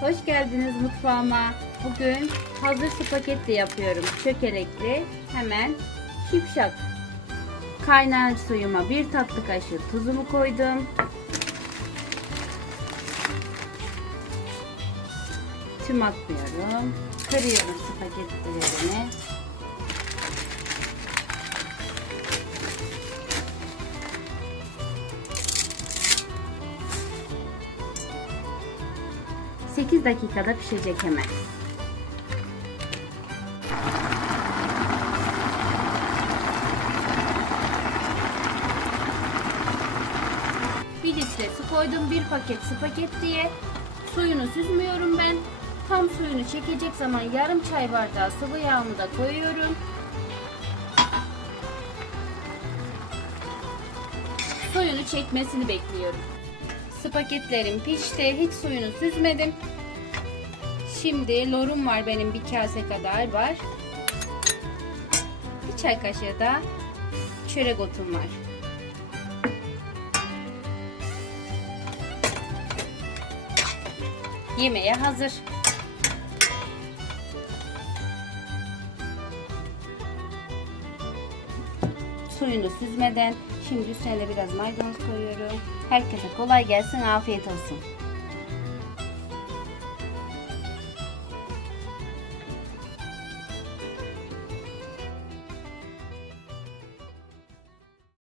Hoş geldiniz mutfağıma. Bugün hazır spagetti yapıyorum. Çökelekli. Hemen şipşak. Kaynar suyuma bir tatlı kaşığı tuzumu koydum. Tüm atmıyorum. Kırıyorum spagettilerini. Sekiz dakikada pişecek hemen. Bir litre su koydum. Bir paket spagettiye. Suyunu süzmüyorum ben. Tam suyunu çekecek zaman yarım çay bardağı sıvı yağımı da koyuyorum. Suyunu çekmesini bekliyorum. Spagetlerim pişti. Hiç suyunu süzmedim. Şimdi lorum var benim bir kase kadar var. Bir çay kaşığı da çörek otum var. Yemeğe hazır. Suyunu süzmeden şimdi üstüne de biraz maydanoz koyuyorum. Herkese kolay gelsin, afiyet olsun.